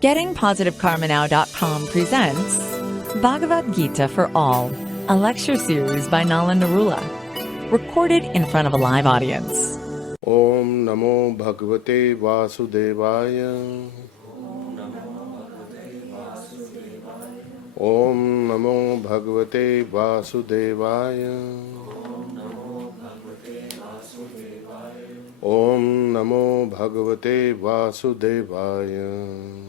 GettingPositiveKarmaNow.com presents Bhagavad Gita for All, a lecture series by Nalanda Narula, recorded in front of a live audience. Om Namo Bhagavate Vasudevaya. Om Namo Bhagavate Vasudevaya. Om Namo Bhagavate Vasudevaya.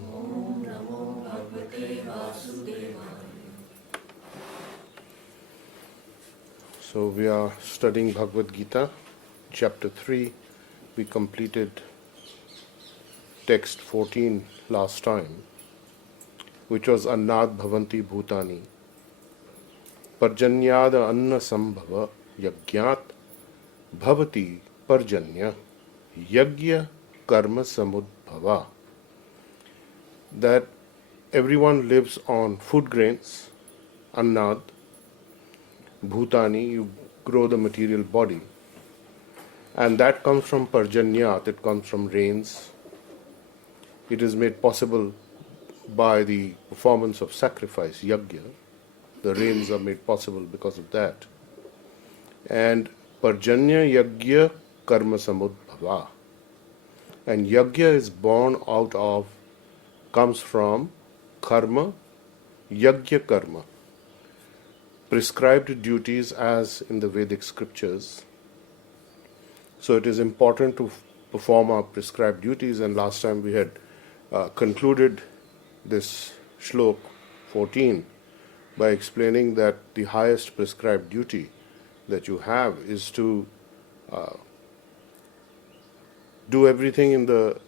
So we are studying Bhagavad Gita, chapter 3. We completed text 14 last time, which was Annad Bhavanti Bhutani. Parjanyada Anna Sambhava Yagyat Bhavati Parjanya Yagya Karma Samudbhava. That everyone lives on food grains, Annad, Bhutani, you grow the material body. And that comes from Parjanyat, it comes from rains. It is made possible by the performance of sacrifice, yajna. The rains are made possible because of that. And Parjanya Yajna Karma Samudbhava. And yajna is born out of, comes from karma, yajna karma. Prescribed duties as in the Vedic scriptures. So it is important to perform our prescribed duties, and last time we had concluded this Shloka 14 by explaining that the highest prescribed duty that you have is to do everything in the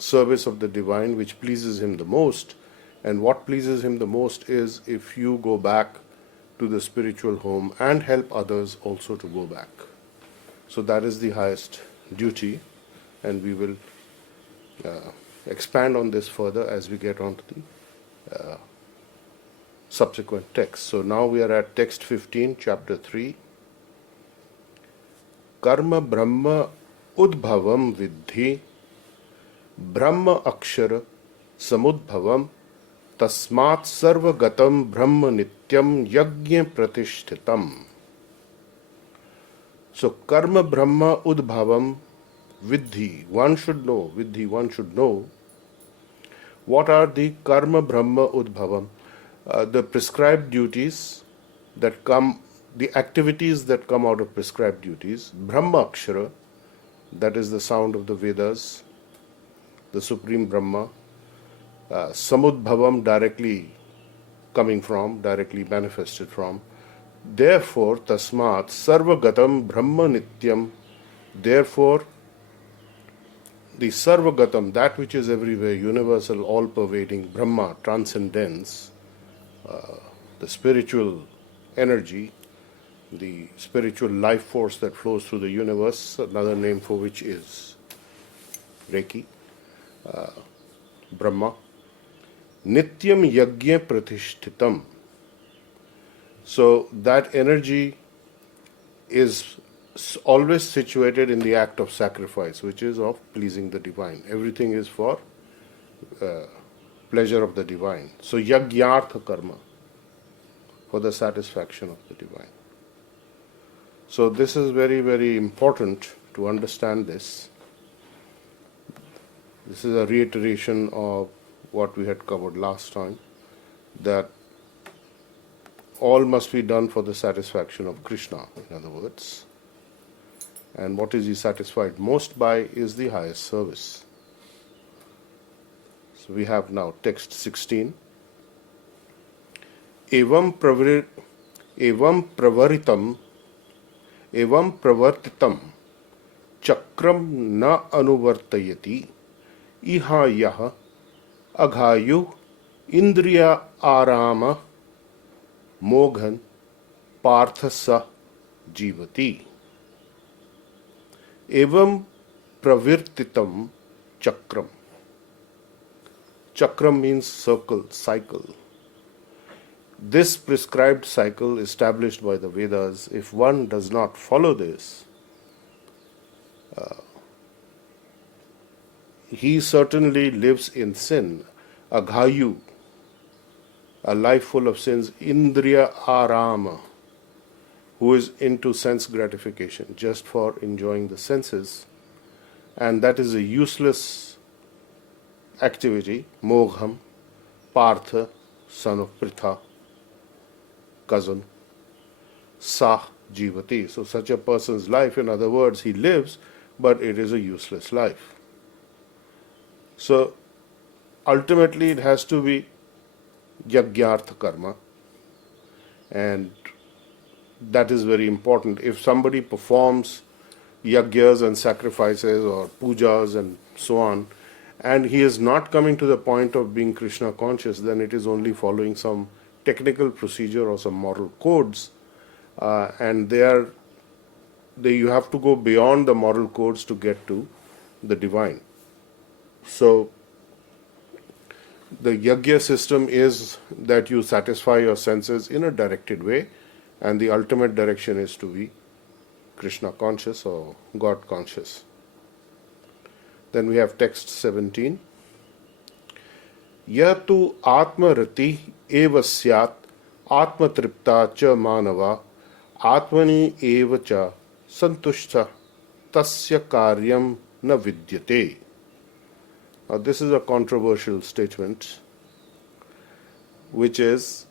service of the divine which pleases him the most. And what pleases him the most is if you go back to the spiritual home and help others also to go back. So that is the highest duty, and we will expand on this further as we get on to the subsequent text. So now we are at text 15, chapter 3. Karma Brahma Udbhavam Vidhi Brahma Akshara Samudbhavam Tasmat Sarvagatam Brahma Nityam Yajna Pratishtitam. So Karma Brahma Udbhavam Vidhi, one should know, what are the Karma Brahma Udbhavam, the prescribed duties that come, the activities that come out of prescribed duties. Brahma Akshara, that is the sound of the Vedas, the Supreme Brahma. Samudbhavam, directly coming from, directly manifested from. Therefore, tasmat sarvagatam brahma nityam. Therefore, the sarvagatam, that which is everywhere, universal, all-pervading, Brahma, transcendence, the spiritual energy, the spiritual life force that flows through the universe, another name for which is Reiki, Brahma. Nityam yajna pratishtitam. So that energy is always situated in the act of sacrifice, which is of pleasing the divine. Everything is for pleasure of the divine. So yajnartha karma, for the satisfaction of the divine. So this is very, very important to understand this. This is a reiteration of what we had covered last time, that all must be done for the satisfaction of Krishna, in other words. And what is he satisfied most by is the highest service. So we have now text 16. Evam pravartitam chakram na anuvartayati iha yaha aghayu indriya arama moghan parthasa jivati. Evam pravirtitam chakram. Chakram means circle, cycle. This prescribed cycle established by the Vedas, if one does not follow this, he certainly lives in sin. a ghayu, a life full of sins, indriya arama, who is into sense gratification, just for enjoying the senses, and that is a useless activity, mogham, Partha, son of Pritha, cousin, Sah Jivati. So such a person's life, in other words, he lives, but it is a useless life. So ultimately it has to be Yagyartha karma, and that is very important. If somebody performs yagyas and sacrifices or pujas and so on, and he is not coming to the point of being Krishna conscious, then it is only following some technical procedure or some moral codes, and you have to go beyond the moral codes to get to the divine. So the yagya system is that you satisfy your senses in a directed way, and the ultimate direction is to be Krishna conscious or God conscious. Then we have text 17. Yatu atmarati eva syat atmatripta cha manava atmani eva cha santushta tasya karyam na vidyate. Now this is a controversial statement, which is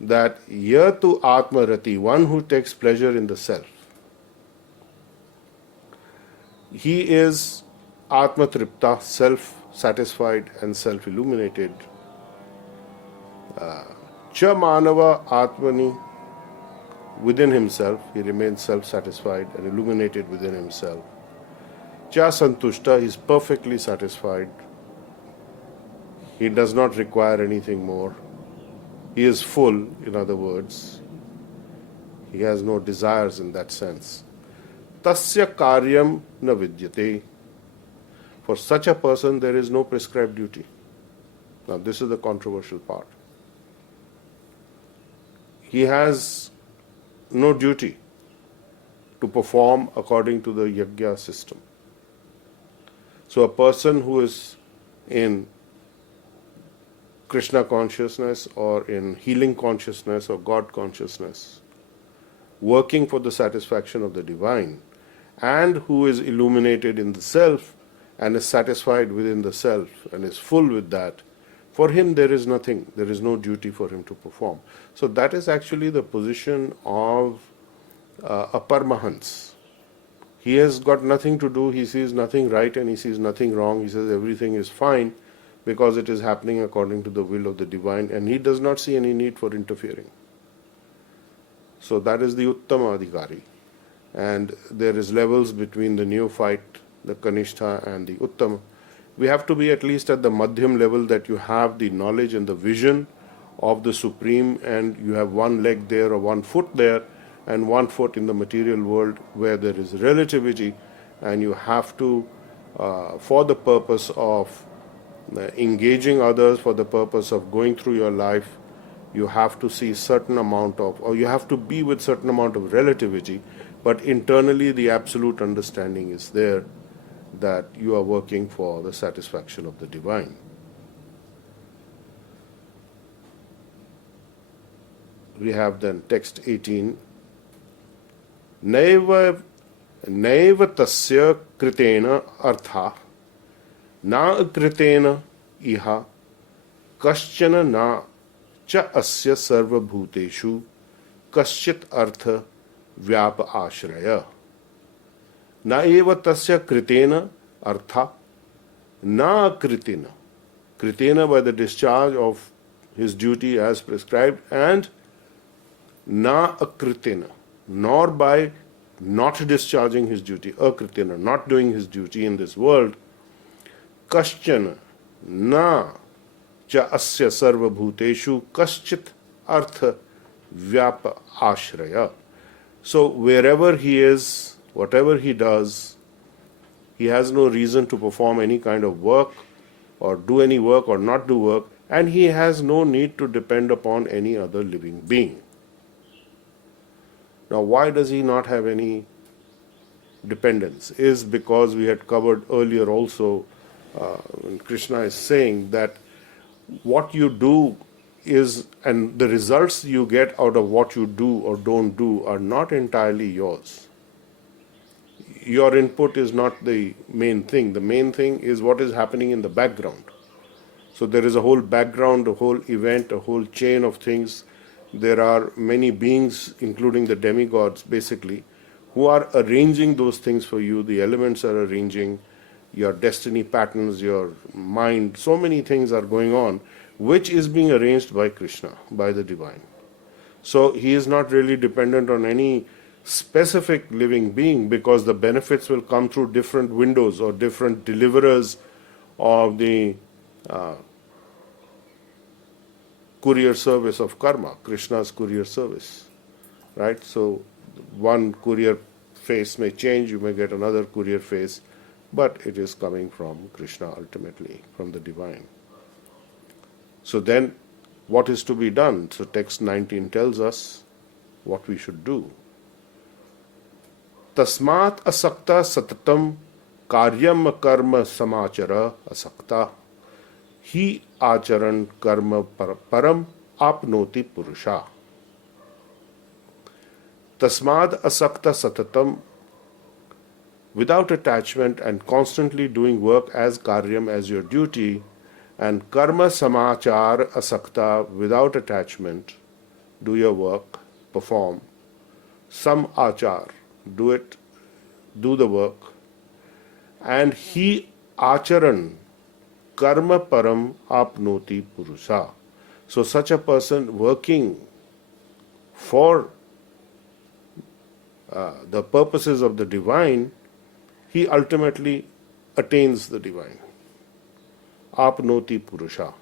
that yatu atmarati, one who takes pleasure in the self, he is atmatripta, self-satisfied and self-illuminated. Cha manava atmani, within himself, he remains self-satisfied and illuminated within himself. Cha santushta, he is perfectly satisfied. He does not require anything more. He is full, in other words. He has no desires in that sense. Tasya karyam na vidyate. For such a person, there is no prescribed duty. Now, this is the controversial part. He has no duty to perform according to the yagya system. So, a person who is in Krishna consciousness or in healing consciousness or God consciousness, working for the satisfaction of the divine, and who is illuminated in the self and is satisfied within the self and is full with that, for him there is nothing, there is no duty for him to perform. So that is actually the position of a Paramahansa. He has got nothing to do, he sees nothing right and he sees nothing wrong, he says everything is fine because it is happening according to the will of the divine, and he does not see any need for interfering. So that is the Uttama Adhikari. And there is levels between the neophyte, the Kanishta and the Uttama. We have to be at least at the Madhyam level, that you have the knowledge and the vision of the Supreme, and you have one leg there or one foot there and one foot in the material world where there is relativity, and you have to, for the purpose of engaging others, for the purpose of going through your life, you have to see certain amount of, or you have to be with certain amount of relativity, but internally the absolute understanding is there that you are working for the satisfaction of the divine. We have then text 18. Naiva tasya kritena artha na kritena iha kaschana na cha asya sarva bhuteshu kaschit artha vyapa ashraya. Na eva tasya kritena artha na kritena. Kritena, by the discharge of his duty as prescribed, and na akritena, nor by not discharging his duty, akritena, not doing his duty in this world. Kaschana na cha asya sarva bhuteshu kaschit artha vyapa ashraya. So wherever he is, whatever he does, he has no reason to perform any kind of work or do any work or not do work, and he has no need to depend upon any other living being. Now, why does he not have any dependence? Is because we had covered earlier also, when Krishna is saying that what you do is, and the results you get out of what you do or don't do are not entirely yours. Your input is not the main thing. The main thing is what is happening in the background. So there is a whole background, a whole event, a whole chain of things. There are many beings, including the demigods, basically, who are arranging those things for you. The elements are arranging your destiny patterns, your mind. So many things are going on, which is being arranged by Krishna, by the divine. So he is not really dependent on any specific living being, because the benefits will come through different windows or different deliverers of the courier service of karma, Krishna's courier service, right? So one courier face may change, you may get another courier face, but it is coming from Krishna ultimately, from the divine. So then, what is to be done? So text 19 tells us what we should do. Tasmat asakta satatam karyam karma samachara asakta hi acharan karma param apnoti purusha. Tasmad asakta satatam, without attachment and constantly doing work as karyam, as your duty, and karma samachar asakta, without attachment, do your work, perform. Some achar, do it, do the work. And he acharan karma param apnoti purusha. So such a person working for the purposes of the divine, he ultimately attains the divine. Apnoti purusha.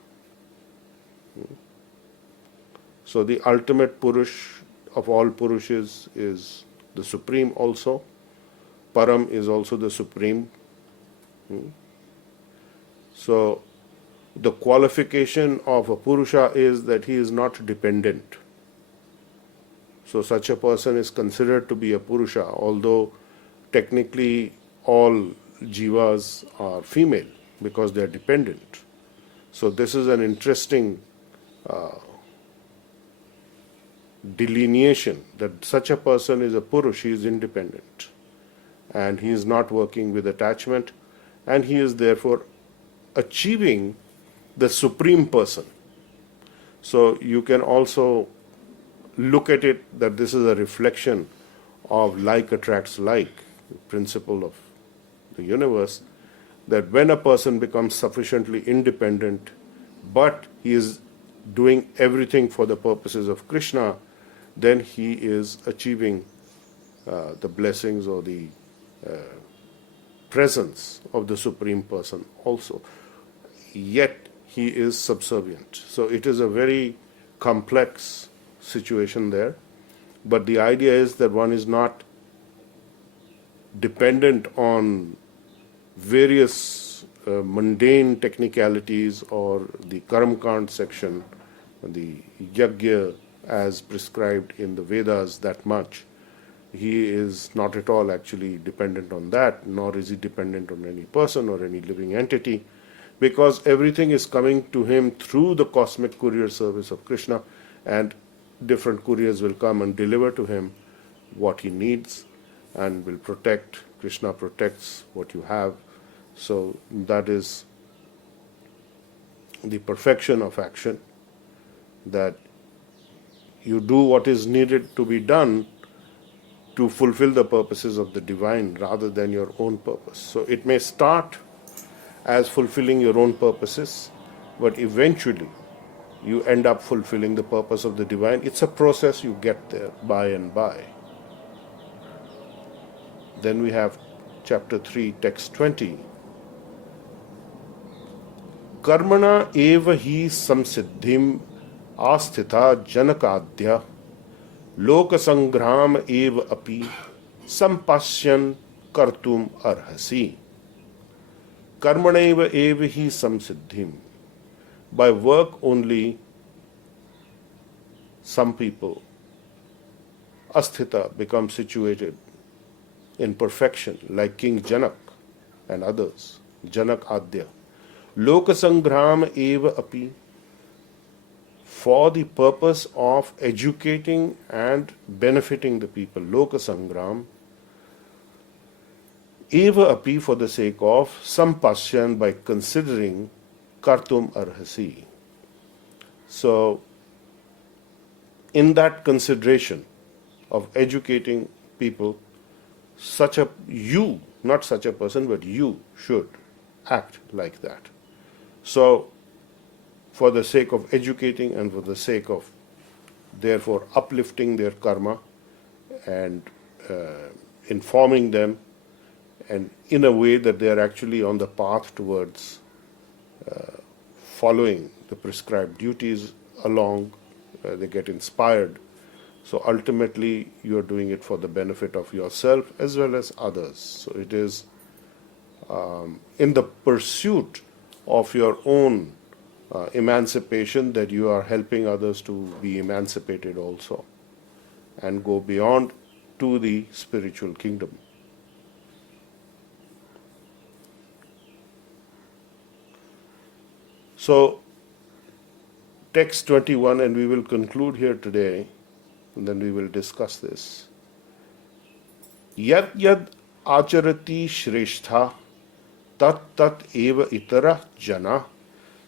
So the ultimate purush of all purushes is the supreme also. Param is also the supreme. So the qualification of a purusha is that he is not dependent. So such a person is considered to be a purusha, although technically all jivas are female because they are dependent. So this is an interesting delineation that such a person is a purush, he is independent and he is not working with attachment, and he is therefore achieving the supreme person. So you can also look at it that this is a reflection of like attracts like, principle of the universe, that when a person becomes sufficiently independent, but he is doing everything for the purposes of Krishna, then he is achieving the blessings or the presence of the Supreme Person also. Yet he is subservient. So it is a very complex situation there. But the idea is that one is not dependent on various mundane technicalities or the Karamkand section, the Yajna as prescribed in the Vedas that much. He is not at all actually dependent on that, nor is he dependent on any person or any living entity, because everything is coming to him through the cosmic courier service of Krishna, and different couriers will come and deliver to him what he needs and will protect. Krishna protects what you have. So that is the perfection of action, that you do what is needed to be done to fulfill the purposes of the divine rather than your own purpose. So it may start as fulfilling your own purposes, but eventually you end up fulfilling the purpose of the divine. It's a process, you get there by and by. Then we have chapter 3, text 20. Karmana eva hi samsiddhim asthita janakadya lok sangram eva api sampashyan kartum arhasi. Karmaneva eva hi samsiddhim. By work only, some people, asthita, become situated in perfection, like King Janak and others, Janak Adya. Lokasangram eva api. for the purpose of educating and benefiting the people, Loka Sangram, eva api, for the sake of sampasyan, by considering kartum arhasi. So, in that consideration of educating people, not such a person, but you should act like that. So, for the sake of educating and for the sake of, therefore, uplifting their karma and informing them, and in a way that they are actually on the path towards following the prescribed duties along, they get inspired. So ultimately, you are doing it for the benefit of yourself as well as others. So it is in the pursuit of your own emancipation that you are helping others to be emancipated also and go beyond to the spiritual kingdom. So, text 21, and we will conclude here today, and then we will discuss this. Yad yad acharati shreshtha tat tat eva itara jana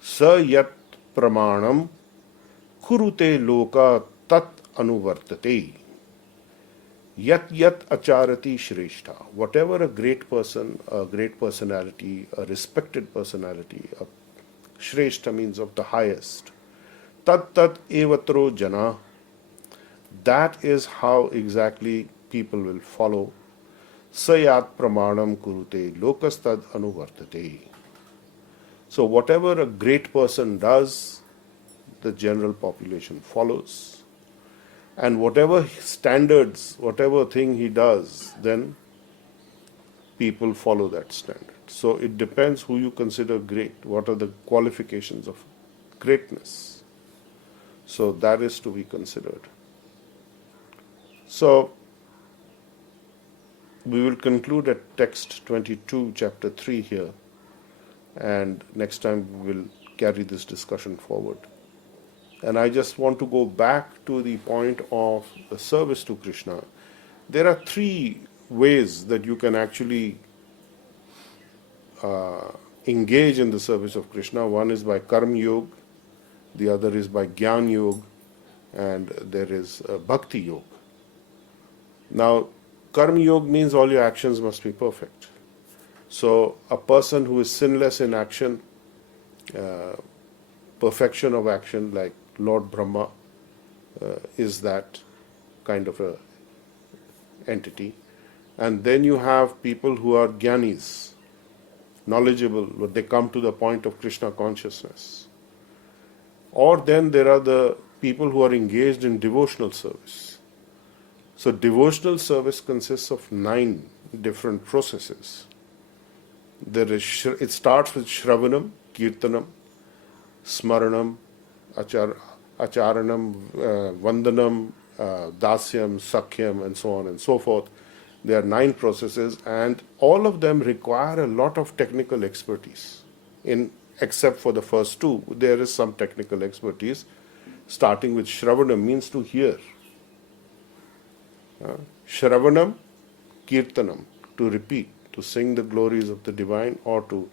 sa yat pramanam kurute loka tat anuvartate. Yat yat acharati shreshtha. Whatever a great person, a great personality, a respected personality, a Shrestha means of the highest. Tat tat evatro jana. That is how exactly people will follow. Sayat pramanam kurute lokastad anuvartate. So whatever a great person does, the general population follows. And whatever standards, whatever thing he does, then people follow that standard. So it depends who you consider great, what are the qualifications of greatness. So that is to be considered. So we will conclude at text 22, chapter 3 here, and next time we will carry this discussion forward. And I just want to go back to the point of the service to Krishna. There are three ways that you can actually engage in the service of Krishna. One is by Karma Yoga, the other is by Jnana Yoga, and there is Bhakti Yoga. Now, Karma Yoga means all your actions must be perfect. So, a person who is sinless in action, perfection of action, like Lord Brahma, is that kind of a entity. And then you have people who are Jnanis, knowledgeable, but they come to the point of Krishna consciousness. Or then there are the people who are engaged in devotional service. So devotional service consists of 9 different processes. It starts with Shravanam, Kirtanam, Smaranam, Acharanam, Vandanam, Dasyam, Sakhyam, and so on and so forth. There are 9 processes, and all of them require a lot of technical expertise. Except for the first 2, there is some technical expertise. Starting with Shravanam means to hear. Shravanam, Kirtanam, to repeat, to sing the glories of the divine, or to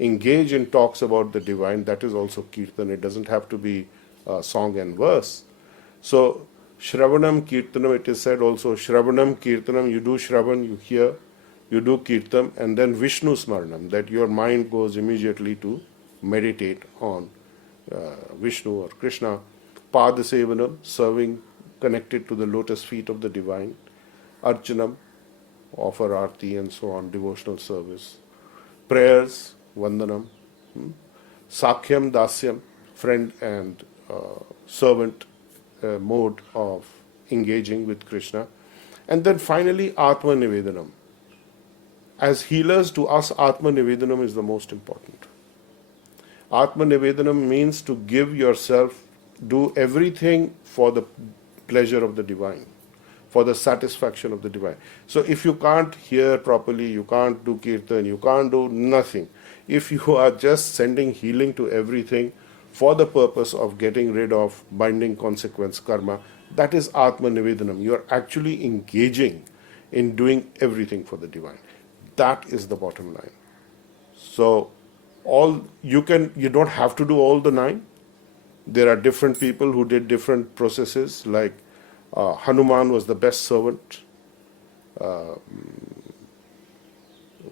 engage in talks about the divine. That is also Kirtan. It doesn't have to be song and verse. So, Shravanam, Kirtanam, it is said also, Shravanam, Kirtanam, you do Shravan, you hear, you do Kirtan, and then Vishnu Smaranam, that your mind goes immediately to meditate on Vishnu or Krishna. Padasevanam, serving, connected to the lotus feet of the divine. Archanam, offer arti and so on, devotional service. Prayers, Vandanam. Sakhyam, Dasyam, friend and servant mode of engaging with Krishna. And then finally, Atma Nivedanam. As healers, to us, Atma Nivedanam is the most important. Atma Nivedanam means to give yourself, do everything for the pleasure of the divine, for the satisfaction of the divine. So if you can't hear properly, you can't do kirtan, you can't do nothing. If you are just sending healing to everything for the purpose of getting rid of binding consequence karma. That is Atma Nivedanam. You are actually engaging in doing everything for the divine. That is the bottom line. So you don't have to do all the 9. There are different people who did different processes, like Hanuman was the best servant,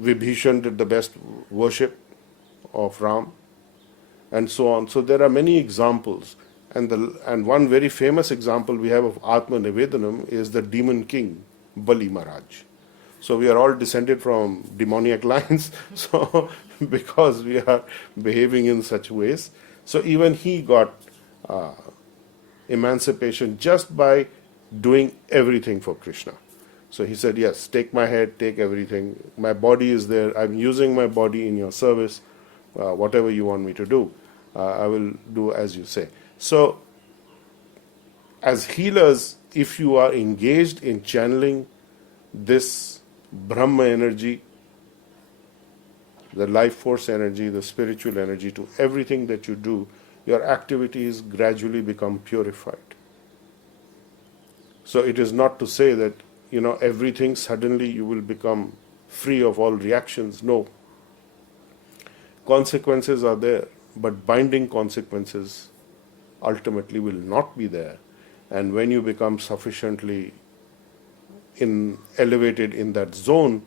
Vibhishan did the best worship of Ram, and so on. So there are many examples. And one very famous example we have of Atma Nivedanam is the demon king, Bali Maharaj. So we are all descended from demoniac lines, so because we are behaving in such ways. So even he got emancipation just by doing everything for Krishna. So he said, yes, take my head, take everything. My body is there. I'm using my body in your service. Whatever you want me to do, I will do as you say. So as healers, if you are engaged in channeling this Brahma energy, the life force energy, the spiritual energy to everything that you do, your activities gradually become purified. So it is not to say that, everything suddenly you will become free of all reactions. No. Consequences are there, but binding consequences ultimately will not be there. And when you become sufficiently elevated in that zone,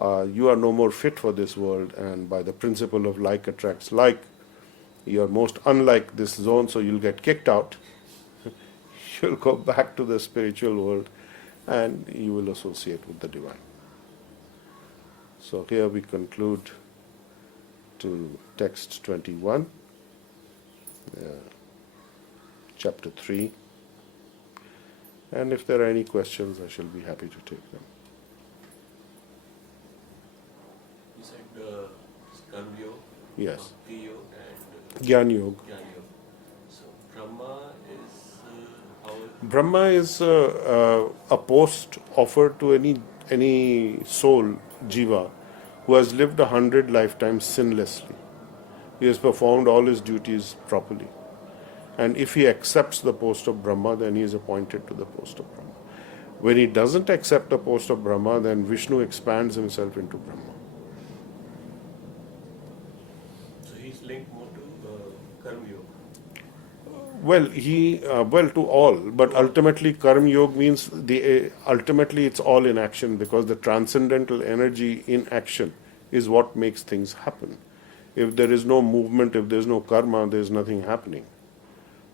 you are no more fit for this world, and by the principle of like attracts like, you are most unlike this zone, so you'll get kicked out. You'll go back to the spiritual world, and you will associate with the divine. So here we conclude to text 21, chapter 3. And if there are any questions, I shall be happy to take them. You said Karma Yoga, Yes. Bhakti Yoga, and Gyan Yoga. Jnana Yoga. So Brahma is how? Brahma is a post offered to any soul, jiva, who has lived 100 lifetimes sinlessly. He has performed all his duties properly. And if he accepts the post of Brahma, then he is appointed to the post of Brahma. When he doesn't accept the post of Brahma, then Vishnu expands himself into Brahma. So he's linked more to Karma Yoga. Well, to all, but ultimately Karma Yoga means ultimately it's all in action, because the transcendental energy in action is what makes things happen. If there is no movement, if there is no karma, there is nothing happening.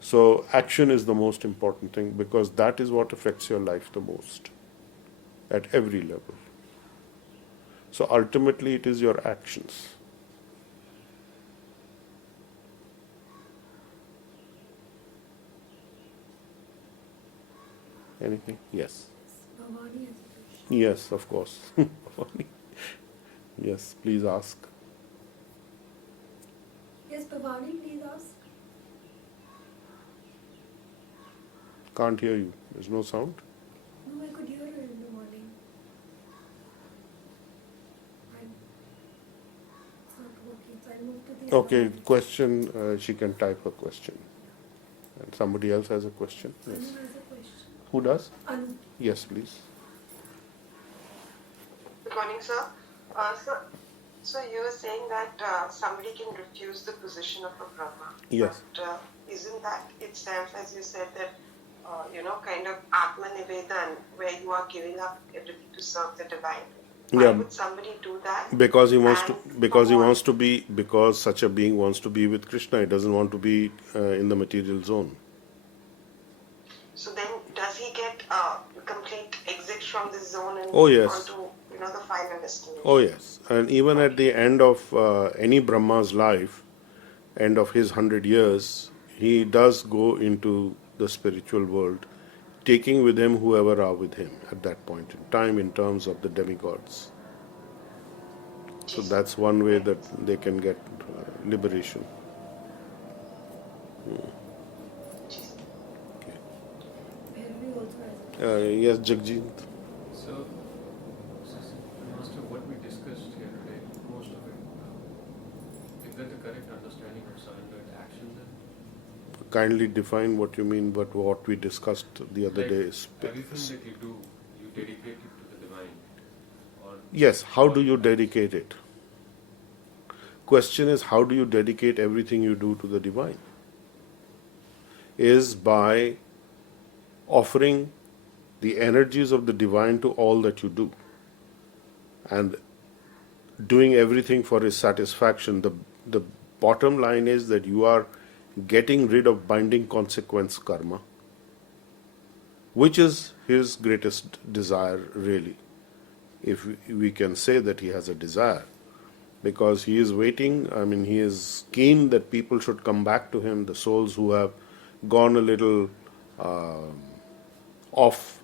So action is the most important thing, because that is what affects your life the most at every level. So ultimately it is your actions. Anything? Yes. Bhavani has a question. Yes, of course. Yes, please ask. Yes, Bhavani, please ask. Can't hear you. There's no sound. No, I could hear her in the morning. It's not working, so I moved to the Okay, other one. question, she can type her question. And somebody else has a question? Anu Yes. has a question. Who does? Anu. Yes, please. Good morning, sir. So you were saying that somebody can refuse the position of a Brahma. Yes. But isn't that itself, as you said, that kind of Atma Nivedan, where you are giving up everything to serve the divine? Why Yeah. would somebody do that? Because he wants And because such a being wants to be with Krishna. He doesn't want to be in the material zone. So then, does he get complete exit from this zone and Oh, yes. onto the final destination? Oh, yes. And even at the end of any Brahma's life, end of his 100 years, he does go into the spiritual world, taking with him whoever are with him at that point in time in terms of the demigods. So that's one way that they can get liberation. Bhairavi also has a Yes, Jagjit. So, Master, what we discussed here today, most of it, is that the correct understanding of surrendered action then? kindly define what you mean, but what we discussed the other Like day is. everything that you do, you dedicate it to the divine. Or Yes, how do you dedicate it? Question is, how do you dedicate everything you do to the divine? Is by offering the energies of the divine to all that you do and doing everything for his satisfaction. The bottom line is that you are getting rid of binding consequence karma, which is his greatest desire, really. If we can say that he has a desire, because he is waiting, he is keen that people should come back to him, the souls who have gone a little off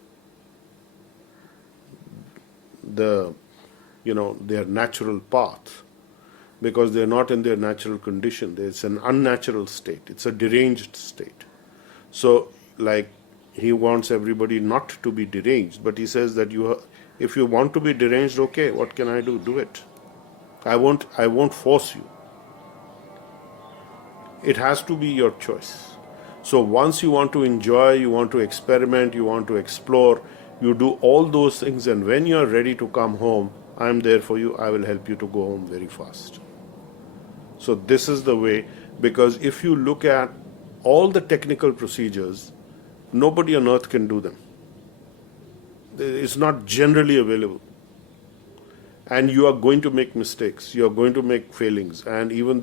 their natural path, because they are not in their natural condition. It's an unnatural state. It's a deranged state. So, like, he wants everybody not to be deranged, but he says that if you want to be deranged, okay, what can I do? Do it. I won't force you. It has to be your choice. So once you want to enjoy, you want to experiment, you want to explore, you do all those things, and when you are ready to come home, I am there for you. I will help you to go home very fast. So this is the way, because if you look at all the technical procedures, nobody on earth can do them. It's not generally available. And you are going to make mistakes, you are going to make failings, and even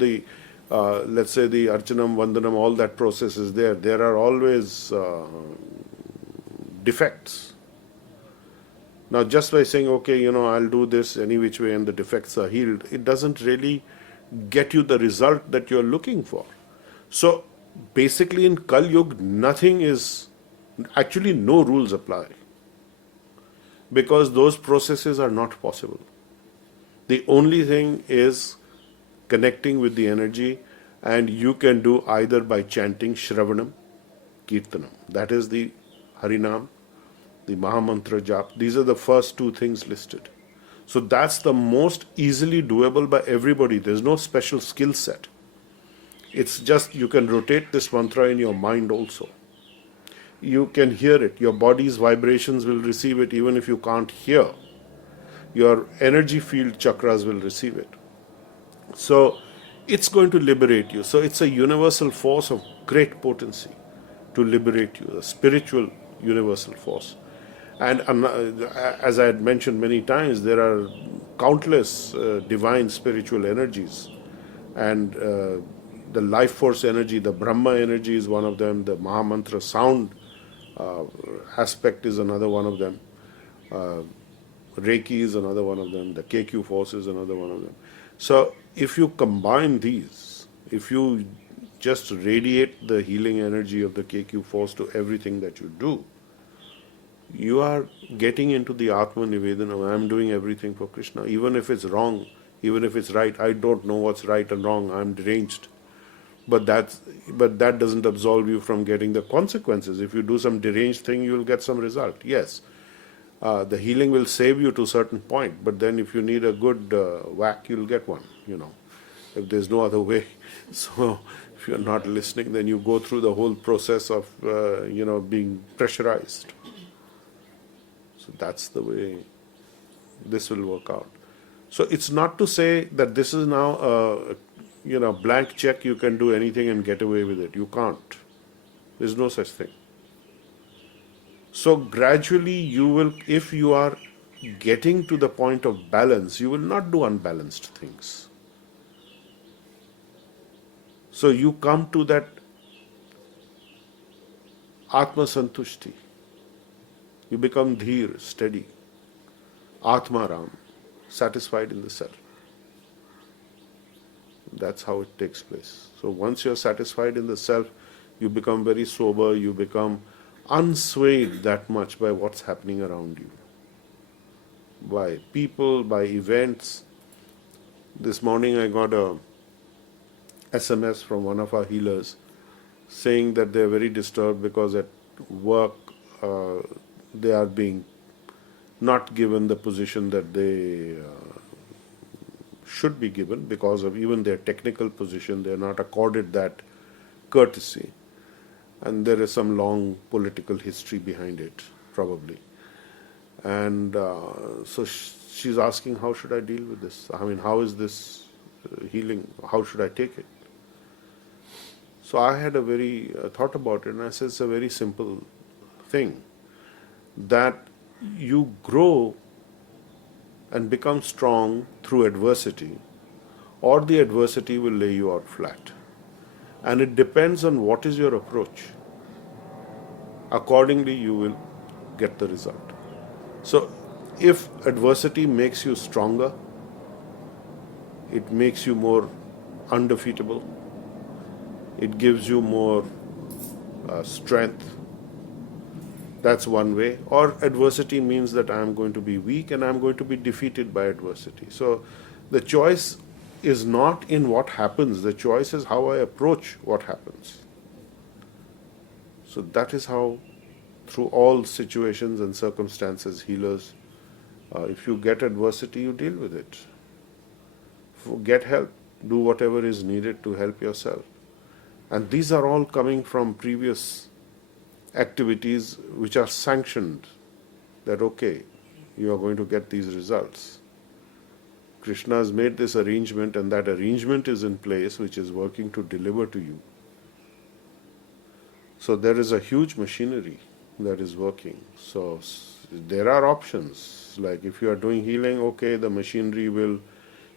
let's say the Archanam, Vandanam, all that process is there. There are always defects. Now, just by saying, okay, I'll do this any which way and the defects are healed, it doesn't really get you the result that you're looking for. So, basically in Kali Yuga, actually no rules apply, because those processes are not possible. The only thing is connecting with the energy, and you can do either by chanting Shravanam, Kirtanam. That is the Harinam, the Mahamantra Jap. These are the first two things listed. So that's the most easily doable by everybody. There's no special skill set. It's just you can rotate this mantra in your mind also. You can hear it. Your body's vibrations will receive it even if you can't hear. Your energy field chakras will receive it. So it's going to liberate you. So it's a universal force of great potency to liberate you, a spiritual universal force. And as I had mentioned many times, there are countless divine spiritual energies. And the life force energy, the Brahma energy is one of them, the Mahamantra sound aspect is another one of them. Reiki is another one of them, the KQ force is another one of them. So if you combine these, if you just radiate the healing energy of the KQ force to everything that you do, you are getting into the Atma Nivedana. I am doing everything for Krishna. Even if it's wrong, even if it's right, I don't know what's right and wrong, I am deranged. But that doesn't absolve you from getting the consequences. If you do some deranged thing, you will get some result. Yes. The healing will save you to a certain point, but then if you need a good whack, you'll get one, if there's no other way. So if you're not listening, then you go through the whole process of, being pressurized. So that's the way this will work out. So it's not to say that this is now a blank check, you can do anything and get away with it. You can't. There's no such thing. So gradually you will, if you are getting to the point of balance, you will not do unbalanced things. So you come to that Atma Santushti. You become Dhir, steady. Atma Ram, satisfied in the self. That's how it takes place. So once you're satisfied in the self, you become very sober, you become unswayed that much by what's happening around you. By people, by events. This morning I got a SMS from one of our healers saying that they're very disturbed because at work they are being not given the position that they should be given because of even their technical position. They're not accorded that courtesy. and there is some long political history behind it, probably. And so she's asking, how should I deal with this? I mean, how is this healing? How should I take it? So I had a very thought about it, and I said it's a very simple thing, that you grow and become strong through adversity, or the adversity will lay you out flat. And it depends on what is your approach. Accordingly, you will get the result. So, if adversity makes you stronger, it makes you more undefeatable, it gives you more strength, that's one way. Or adversity means that I am going to be weak and I am going to be defeated by adversity. So, the choice is not in what happens, the choice is how I approach what happens. So that is how, through all situations and circumstances, healers, if you get adversity, you deal with it. Get help, do whatever is needed to help yourself. And these are all coming from previous activities which are sanctioned, that okay, you are going to get these results. Krishna has made this arrangement, and that arrangement is in place which is working to deliver to you. So there is a huge machinery that is working. So there are options. Like if you are doing healing, okay, the machinery will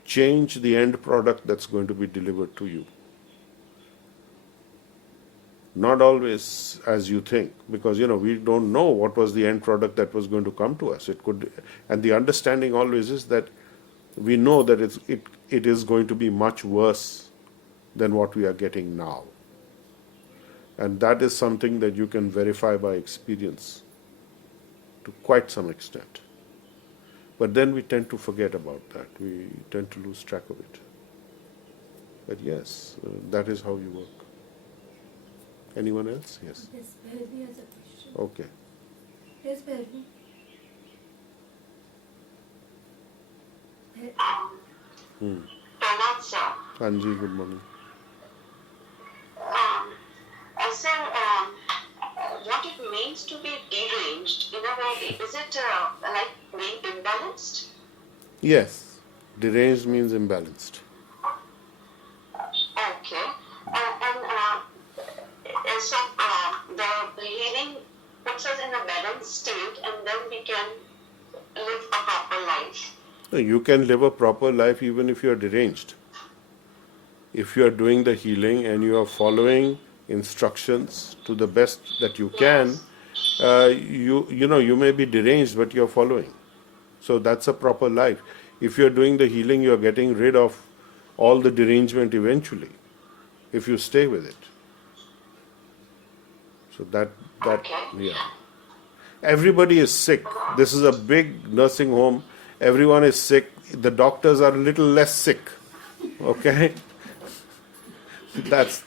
change the end product that's going to be delivered to you. Not always as you think, because we don't know what was the end product that was going to come to us. It could, and the understanding always is that we know that it is going to be much worse than what we are getting now. And that is something that you can verify by experience to quite some extent. But then we tend to forget about that. We tend to lose track of it. But yes, that is how you work. Anyone else? Yes. Yes, Bharvi has a question. Okay. Yes, Bharvi. Pranam, sir. Anji, good morning. Sir, what it means to be deranged, in a way, is it like being imbalanced? Yes. Deranged means imbalanced. Okay. And so the healing puts us in a balanced state, and then we can live a proper life. You can live a proper life even if you are deranged. If you are doing the healing and you are following instructions to the best that you can, you may be deranged, but you are following. So that's a proper life. If you are doing the healing, you are getting rid of all the derangement eventually, if you stay with it. So that yeah. Everybody is sick. This is a big nursing home. Everyone is sick. The doctors are a little less sick. Okay? That's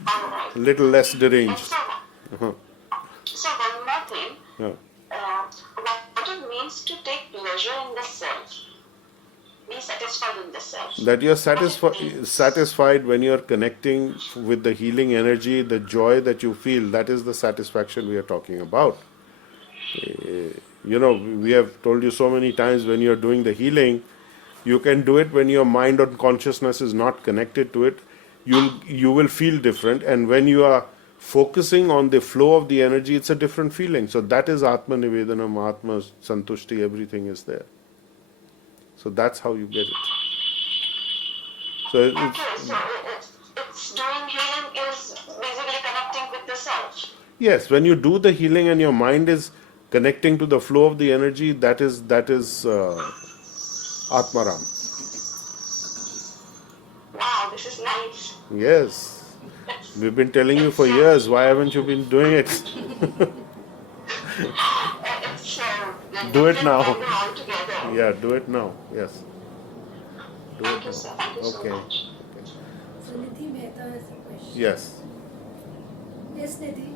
a little less deranged. So one more thing. Yeah. What it means to take pleasure in the self. Be satisfied in the self. That you are satisfied when you are connecting with the healing energy, the joy that you feel, that is the satisfaction we are talking about. We have told you so many times, when you are doing the healing, you can do it when your mind or consciousness is not connected to it. You will feel different, and when you are focusing on the flow of the energy, it's a different feeling. So that is Atma Nivedanam, Atma Santushti, everything is there. So that's how you get it. So it's doing healing is basically connecting with the self. Yes, when you do the healing and your mind is connecting to the flow of the energy, that is Atmaram. Wow, this is nice. Yes. We've been telling you for years. Why haven't you been doing it? Do it now. Yeah, do it now. Yes. Thank you, sir. Thank you so Okay. much. So Nidhi Mehta has a question. Yes. Yes, Nidhi.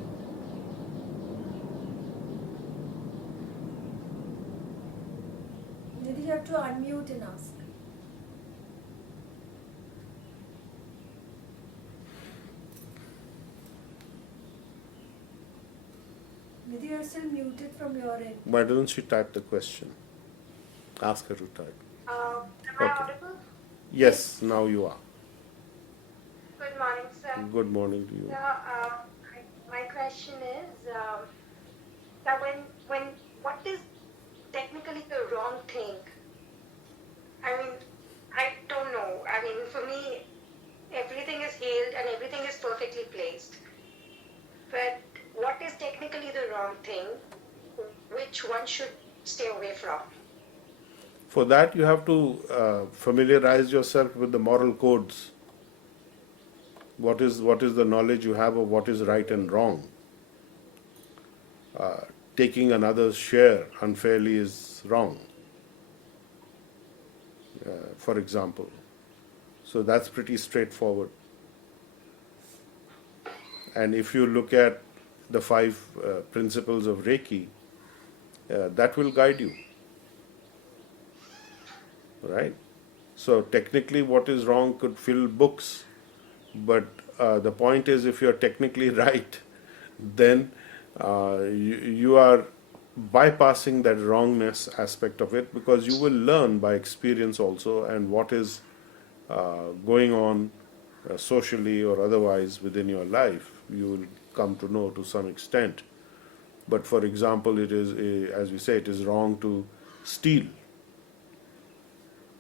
Nidhi, you have to unmute and ask. Nidhi, you're still muted from your end. Why doesn't she type the question? Ask her to type. Am I Okay. audible? Yes, now you are. Good morning, sir. Good morning to you. My question is that when what is technically the wrong thing? I mean, I don't know. I mean, for me, everything is healed and everything is perfectly placed. But what is technically the wrong thing, which one should stay away from? For that, you have to familiarize yourself with the moral codes. What is the knowledge you have of what is right and wrong? Taking another's share unfairly is wrong, for example. So that's pretty straightforward. And if you look at the five principles of Reiki, that will guide you, right? So technically, what is wrong could fill books, but the point is, if you're technically right, then you are bypassing that wrongness aspect of it, because you will learn by experience also, and what is going on socially or otherwise within your life, you will come to know to some extent. But for example, it is, as we say, it is wrong to steal.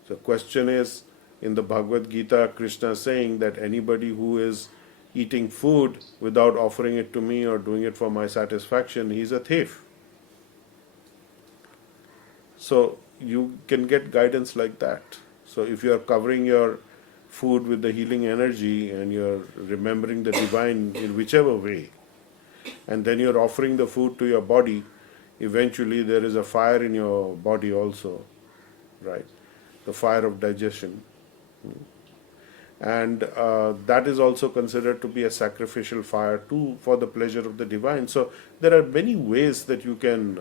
The question is, in the Bhagavad Gita, Krishna is saying that anybody who is eating food without offering it to me or doing it for my satisfaction, he's a thief. So you can get guidance like that. So if you are covering your food with the healing energy and you're remembering the divine in whichever way, and then you're offering the food to your body, eventually there is a fire in your body also, right? The fire of digestion. And that is also considered to be a sacrificial fire too, for the pleasure of the divine. So there are many ways that you can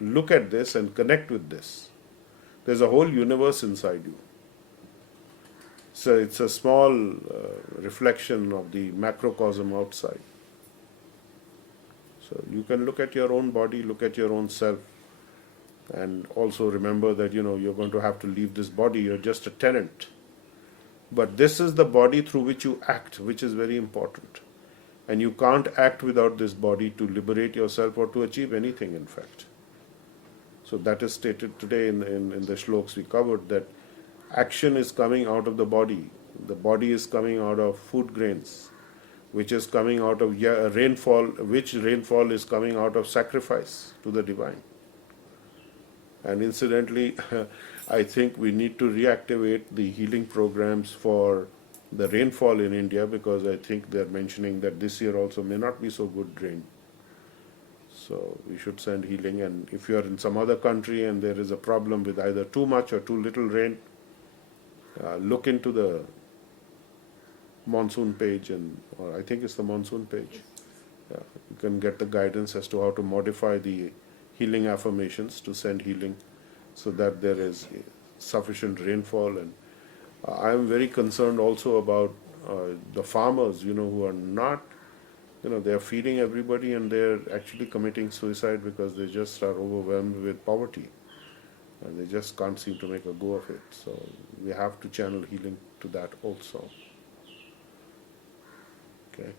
look at this and connect with this. There's a whole universe inside you. So it's a small reflection of the macrocosm outside. So you can look at your own body, look at your own self, and also remember that you're going to have to leave this body. You're just a tenant. But this is the body through which you act, which is very important. And you can't act without this body to liberate yourself or to achieve anything, in fact. So that is stated today in the shlokas we covered, that action is coming out of the body. The body is coming out of food grains, which is coming out of rainfall, which rainfall is coming out of sacrifice to the divine. And incidentally, I think we need to reactivate the healing programs for the rainfall in India, because I think they're mentioning that this year also may not be so good rain. So we should send healing. And if you're in some other country and there is a problem with either too much or too little rain, look into the monsoon page, or I think it's the monsoon page. You can get the guidance as to how to modify the healing affirmations to send healing, so that there is sufficient rainfall. And I am very concerned also about the farmers, who are not, they are feeding everybody and they're actually committing suicide because they just are overwhelmed with poverty and they just can't seem to make a go of it. So we have to channel healing to that also. Okay.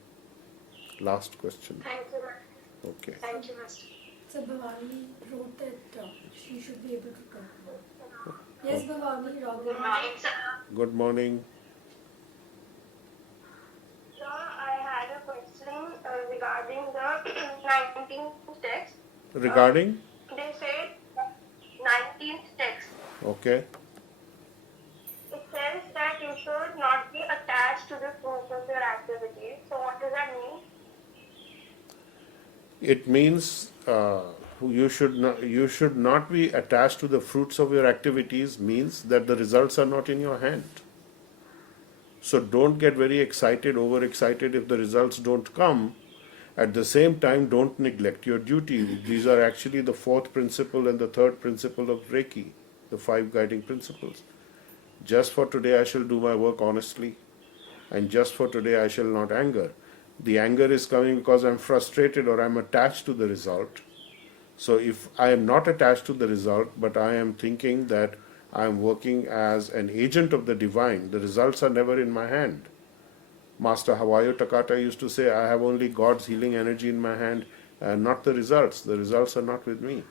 Last question. Thank you, Master. Okay. Thank you, Master. So Bhavani wrote that she should be able to come. Yes, Bhavani, Robin. Good morning, sir. Good morning. Sir, I had a question regarding the 19th text. Regarding? They said 19th text. Okay. It says that you should not be attached to the fruits of your activities. So what does that mean? It means you should not be attached to the fruits of your activities, means that the results are not in your hand. So don't get very excited, overexcited if the results don't come. At the same time, don't neglect your duty. These are actually the fourth principle and the third principle of Reiki, the 5 guiding principles. Just for today I shall do my work honestly, and just for today I shall not anger. The anger is coming because I'm frustrated or I'm attached to the result. So if I am not attached to the result, but I am thinking that I am working as an agent of the divine, the results are never in my hand. Master Hawayo Takata used to say, I have only God's healing energy in my hand and not the results. The results are not with me.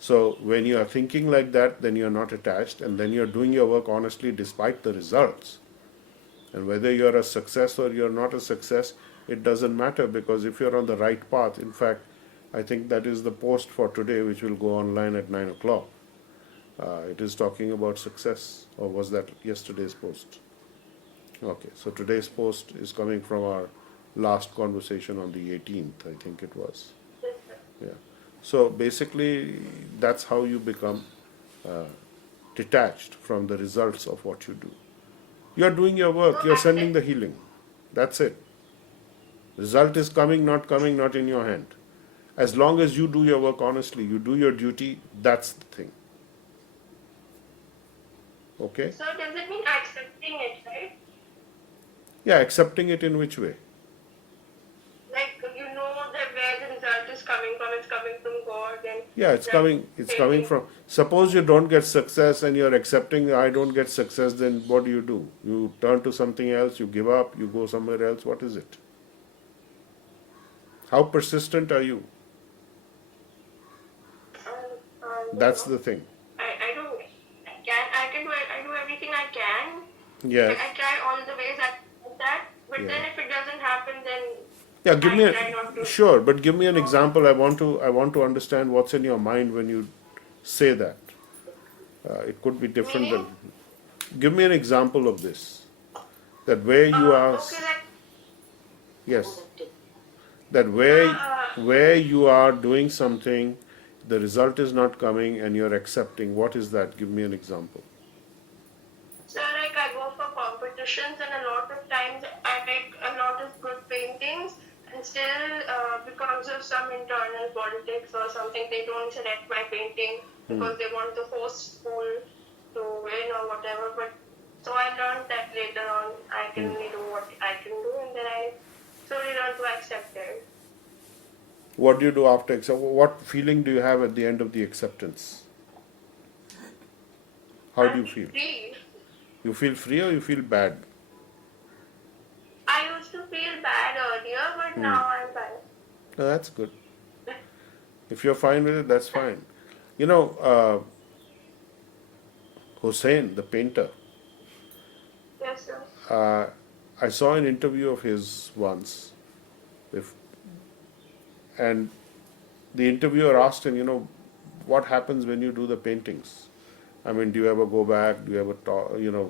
So when you are thinking like that, then you are not attached, and then you are doing your work honestly despite the results. And whether you are a success or you are not a success, it doesn't matter, because if you are on the right path, in fact, I think that is the post for today, which will go online at 9 o'clock. It is talking about success, or was that yesterday's post? Okay, so today's post is coming from our last conversation on the 18th, I think it was. Yeah. So basically, that's how you become detached from the results of what you do. You're doing your work, you're sending the healing. That's it. Result is coming, not in your hand. As long as you do your work honestly, you do your duty, that's the thing. Okay? So does it mean accepting it, right? Yeah, accepting it in which way? Like you know that where the result is coming from, it's coming from God, and Yeah, it's coming from, suppose you don't get success and you're accepting I don't get success, then what do? You turn to something else, you give up, you go somewhere else, what is it? How persistent are you? That's the thing. I do. I do everything I can. Yes. I try all the ways I can that. But Yeah. then if it doesn't happen, then Yeah, give me I try not to. sure, but give me an example. I want to understand what's in your mind when you say that. It could be different Meaning? than. Give me an example of this. That where you are. Okay, like Yes. That where you are doing something, the result is not coming, and you're accepting. What is that? Give me an example. so like I go for competitions, and a lot of times I make a lot of good paintings, and still because of some internal politics or something, they don't select my painting because they want the host school to win or whatever. But so I learned that later on I can only do what I can do, and then I slowly learned to accept it. What do you do after accept? What feeling do you have at the end of the acceptance? How do you feel? Free. You feel free or you feel bad? I used to feel bad earlier, but now I'm fine. No, that's good. If you're fine with it, that's fine. You know, Hussein, the painter, Yes, sir. I saw an interview of his once, and the interviewer asked him, what happens when you do the paintings? I mean, do you ever go back? Do you ever,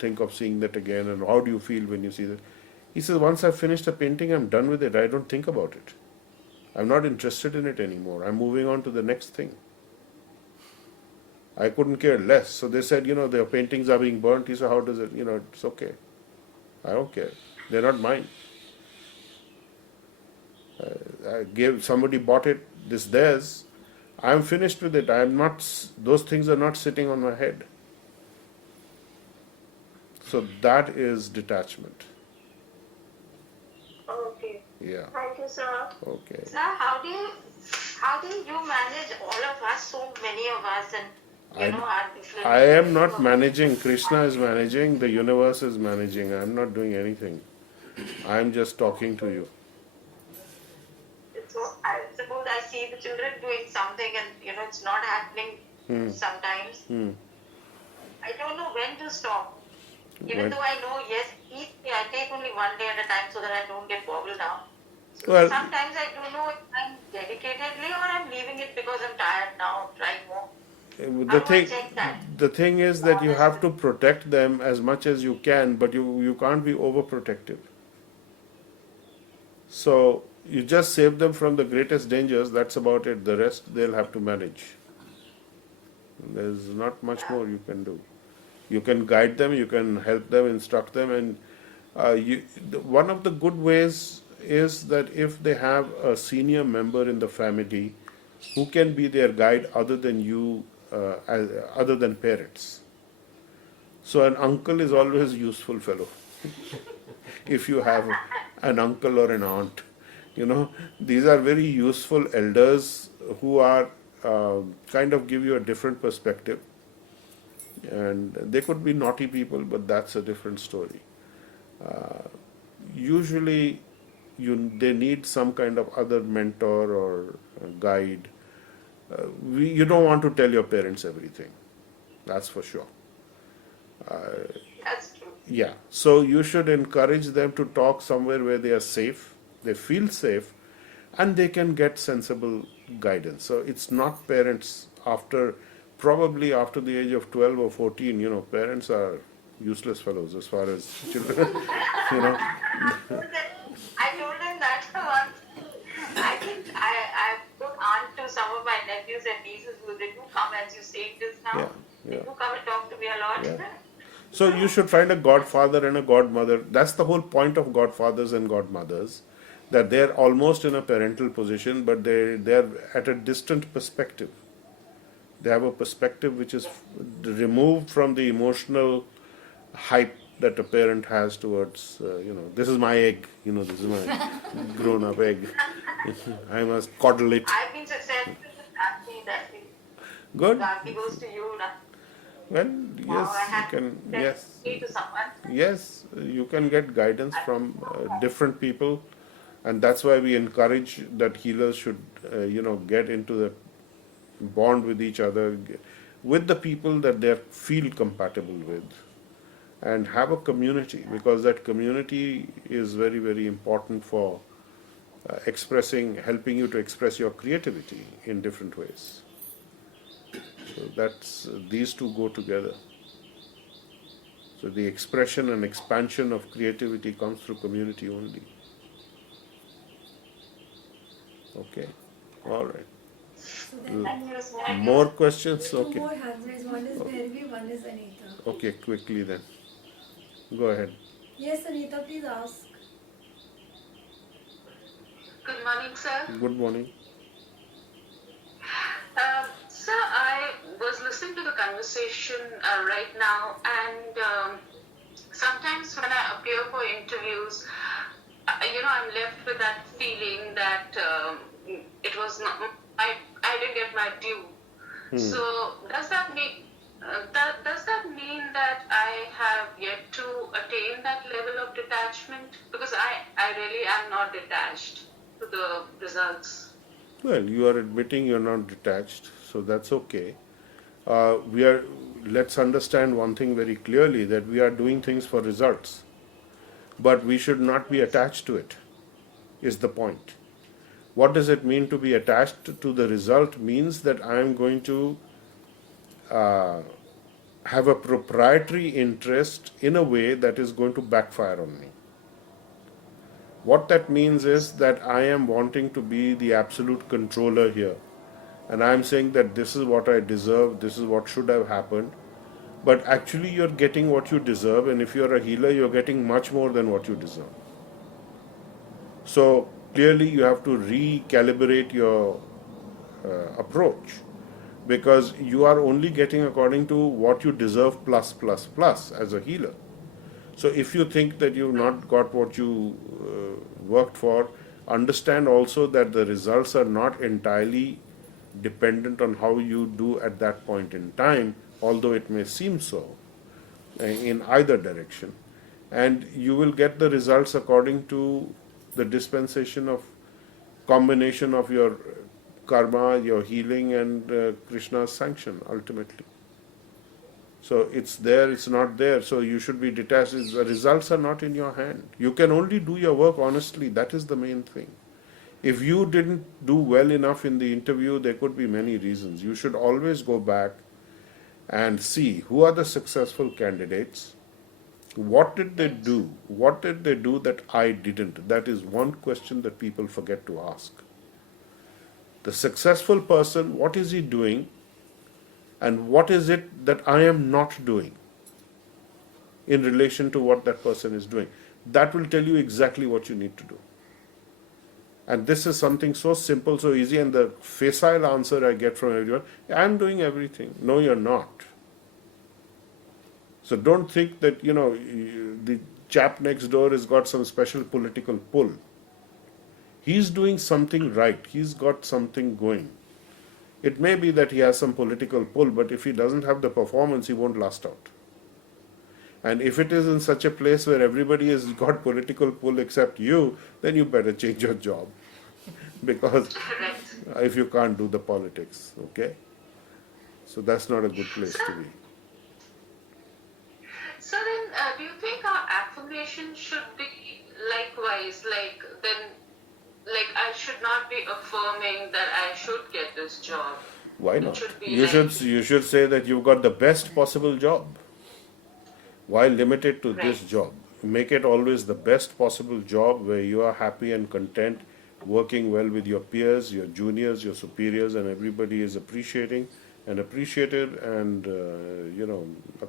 think of seeing that again? And how do you feel when you see that? He says, once I've finished a painting, I'm done with it. I don't think about it. I'm not interested in it anymore. I'm moving on to the next thing. I couldn't care less. So they said, their paintings are being burnt. He said, how does it, it's okay. I don't care. They're not mine. Somebody bought it, this theirs. I'm finished with it. I'm not, those things are not sitting on my head. So that is detachment. Okay. Yeah. Thank you, sir. Okay. Sir, how do you manage all of us, so many of us, and our different? I am not managing. Krishna is managing. The universe is managing. I'm not doing anything. I'm just talking to you. So I suppose I see the children doing something, and it's not happening sometimes. I don't know when to stop. Even though I know, yes, each day I take only one day at a time so that I don't get boggled down. So Well- sometimes I don't know if I'm dedicatedly or I'm leaving it because I'm tired now, trying more. The How do I thing, check that? the thing is that you have to protect them as much as you can, but you can't be overprotective. So you just save them from the greatest dangers. That's about it. The rest they'll have to manage. There's not much more you can do. You can guide them, you can help them, instruct them, and one of the good ways is that if they have a senior member in the family who can be their guide other than you, other than parents. So an uncle is always a useful fellow. if you have an uncle or an aunt. These are very useful elders who are kind of give you a different perspective. And they could be naughty people, but that's a different story. Usually, they need some kind of other mentor or guide. You don't want to tell your parents everything, that's for sure. That's true. Yeah, so you should encourage them to talk somewhere where they are safe, they feel safe, and they can get sensible guidance. So it's not parents probably after the age of 12 or 14, parents are useless fellows as far as children, you know. I told him that once. I think I put aunt to some of my nephews and nieces who they do come, as you say this now. Yeah, They yeah. do come and talk to me a lot. Yeah. So you should find a godfather and a godmother. That's the whole point of godfathers and godmothers, that they're almost in a parental position, but they're at a distant perspective. They have a perspective which is removed from the emotional hype that a parent has towards, this is my egg, this is my grown-up egg. I must coddle it. I've been successful with Darky. Good. Darky goes to you now. Well, Now yes, I have you can. sent Yes, me to someone. yes, you can get guidance from different people, and that's why we encourage that healers should, get into the bond with each other, with the people that they feel compatible with, and have a community, because that community is very, very important for helping you to express your creativity in different ways. So these two go together. So the expression and expansion of creativity comes through community only. Okay, all right. So then Thank you so much. More questions? two Okay. more hands raised. One is Bhairavi, one is Anita. Okay, quickly then. Go ahead. Yes, Anita, please ask. Good morning, sir. Good morning. Sir, I was listening to the conversation right now, and sometimes when I appear for interviews, I'm left with that feeling that it was not, I didn't get my due. So does that mean that I have yet to attain that level of detachment? Because I really am not detached to the results. Well, you are admitting you're not detached, so that's okay. Let's understand one thing very clearly, that we are doing things for results, but we should not be attached to it, is the point. What does it mean to be attached to the result? Means that I am going to have a proprietary interest in a way that is going to backfire on me. What that means is that I am wanting to be the absolute controller here. And I am saying that this is what I deserve, this is what should have happened. But actually you're getting what you deserve, and if you're a healer, you're getting much more than what you deserve. So clearly you have to recalibrate your approach, because you are only getting according to what you deserve plus plus plus as a healer. So if you think that you've not got what you worked for, understand also that the results are not entirely dependent on how you do at that point in time, although it may seem so in either direction. And you will get the results according to the dispensation of combination of your karma, your healing, and Krishna's sanction ultimately. So it's there, it's not there. So you should be detached. The results are not in your hand. You can only do your work honestly. That is the main thing. If you didn't do well enough in the interview, there could be many reasons. You should always go back and see who are the successful candidates. What did they do? What did they do that I didn't? That is one question that people forget to ask. The successful person, what is he doing? And what is it that I am not doing in relation to what that person is doing? That will tell you exactly what you need to do. And this is something so simple, so easy, and the facile answer I get from everyone, I'm doing everything. No, you're not. So don't think that, the chap next door has got some special political pull. He's doing something right. He's got something going. It may be that he has some political pull, but if he doesn't have the performance, he won't last out. And if it is in such a place where everybody has got political pull except you, then you better change your job. Because if you can't do the politics, okay? So that's not a good place to be. So then, do you think our affirmation should be likewise? Like I should not be affirming that I should get this job. Why It not? should be You like- should say that you've got the best possible job. Why limit it to this Right. job? Make it always the best possible job where you are happy and content, working well with your peers, your juniors, your superiors, and everybody is appreciating and appreciative and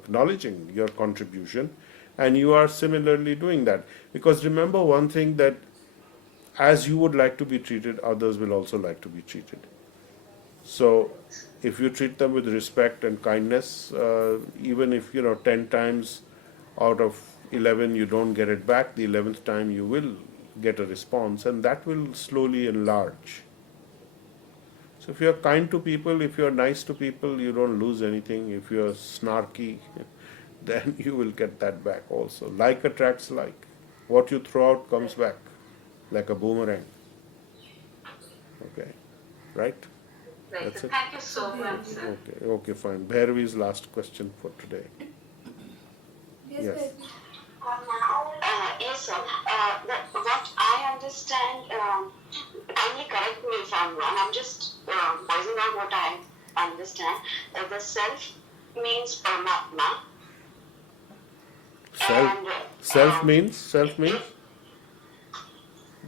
acknowledging your contribution, and you are similarly doing that. Because remember one thing, that as you would like to be treated, others will also like to be treated. So if you treat them with respect and kindness, even if 10 times out of 11 you don't get it back, the 11th time you will get a response, and that will slowly enlarge. So if you're kind to people, if you're nice to people, you don't lose anything. If you're snarky, then you will get that back also. Like attracts like. What you throw out comes back like a boomerang. Okay, right? Right. That's it. Thank you so much, sir. Okay, fine. Bhairavi's last question for today. Yes, Yes. baby. Yes, sir. What I understand, kindly correct me if I'm wrong. I'm just voicing out what I understand. The self means Paramatma. And, Self means?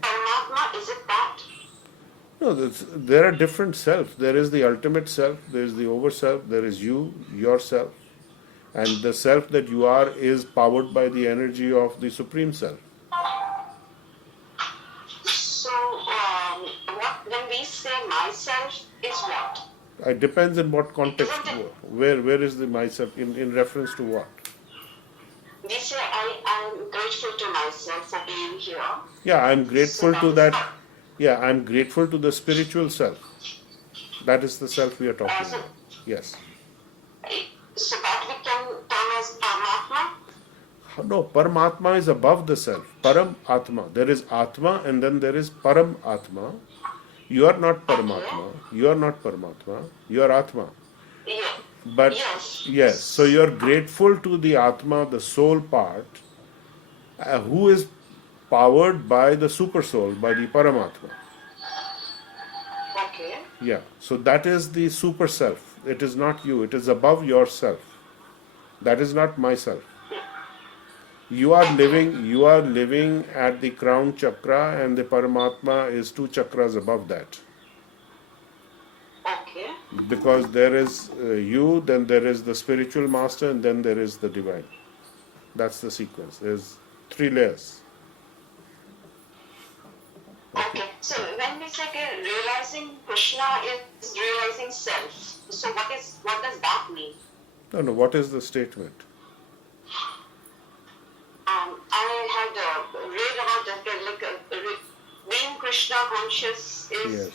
Paramatma, is it that? No, there are different selves. There is the ultimate self, there is the over self, there is you, yourself. And the self that you are is powered by the energy of the Supreme Self. So, when we say myself, is what? It depends in what context. Where is the myself? In reference to what? We say I'm grateful to myself for being here. Yeah, I'm grateful So to that is that. Yeah, I'm grateful to the spiritual self. That is the self we are talking about. Yes. So that we can term as Paramatma? No, Paramatma is above the self. Param Atma. There is Atma and then there is Param Atma. You are not Paramatma. You are not Paramatma. You are Atma. Yeah. But Yes. so you are grateful to the Atma, the soul part, who is powered by the super soul, by the Paramatma. Okay. Yeah. So that is the super self. It is not you. It is above yourself. That is not myself. You are living at the crown chakra, and the Paramatma is 2 chakras above that. Okay. Because there is you, then there is the spiritual master, and then there is the divine. That's the sequence. There's 3 layers. Okay. So when we say realizing Krishna is realizing self, so what does that mean? No. What is the statement? I had read about that, being Krishna conscious is, Yes.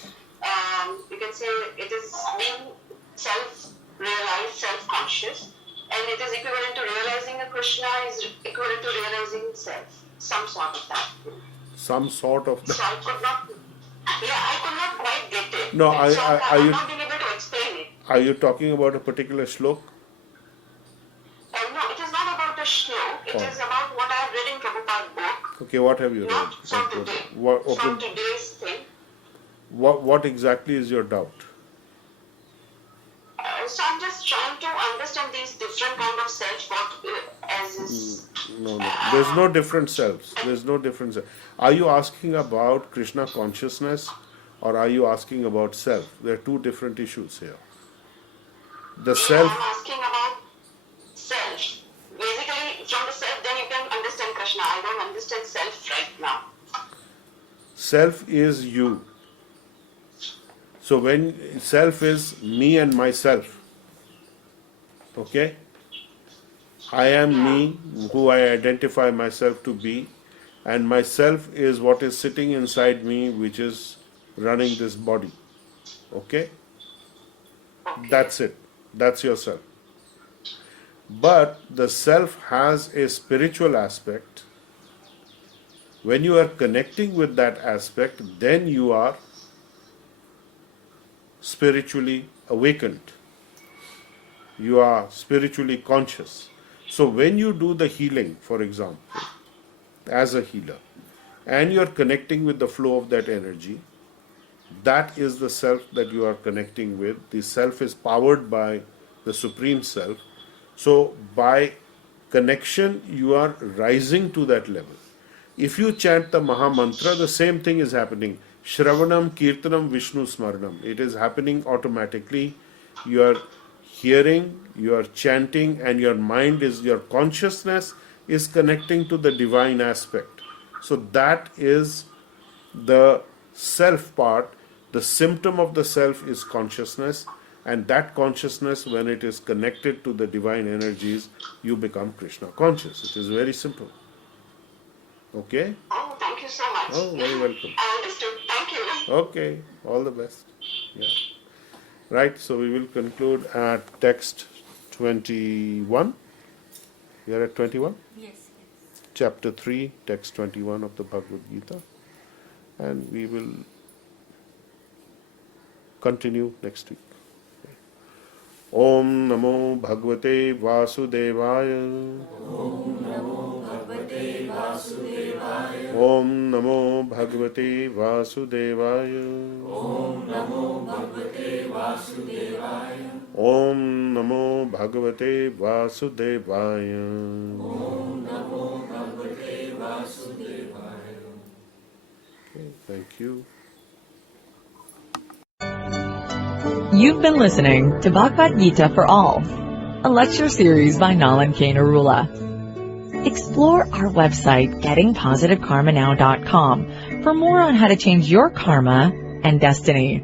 you can say it is being self-realized, self-conscious, and it is equivalent to realizing a Krishna is equivalent to realizing self, some sort of that. Some sort of. So I could not quite get it. No, So I'm not being able to explain it. Are you talking about a particular shlok? No, it is not about a shlok. It is about what I have read in Prabhupada's book. Okay, what have you read? Not from today. What, From today's thing. what exactly is your doubt? So I'm just trying to understand these different kind of self. No. There's no different selves. There's no different self. Are you asking about Krishna consciousness or are you asking about self? There are 2 different issues here. The self. I'm asking about self. Basically, from the self, then you can understand Krishna. I don't understand self right now. Self is you. So when self is me and myself. Okay? I am me, who I identify myself to be, and myself is what is sitting inside me, which is running this body. Okay? That's it. That's yourself. But the self has a spiritual aspect. When you are connecting with that aspect, then you are spiritually awakened. You are spiritually conscious. So when you do the healing, for example, as a healer, and you are connecting with the flow of that energy, that is the self that you are connecting with. The self is powered by the Supreme Self. So by connection, you are rising to that level. If you chant the Maha Mantra, the same thing is happening. Shravanam, Kirtanam, Vishnu Smaranam. It is happening automatically. You are hearing, you are chanting, and your mind is, your consciousness is connecting to the divine aspect. So that is the self part. The symptom of the self is consciousness, and that consciousness, when it is connected to the divine energies, you become Krishna conscious. It is very simple. Okay? Oh, thank you so much. Oh, very welcome. I understood. Thank you. Okay, all the best. Yeah. Right, so we will conclude at text 21. We are at 21? Yes. Chapter 3, text 21 of the Bhagavad Gita. And we will continue next week. Om Namo Bhagavate Vasudevaya. Om Namo Bhagavate Vasudevaya. Om Namo Bhagavate Vasudevaya. Om Namo Bhagavate Vasudevaya. Om Namo Bhagavate Vasudevaya. Om Namo Bhagavate Vasudevaya. Okay, thank you. You've been listening to Bhagavad Gita for All, a lecture series by Nalan K. Narula. Explore our website, gettingpositivekarmanow.com, for more on how to change your karma and destiny.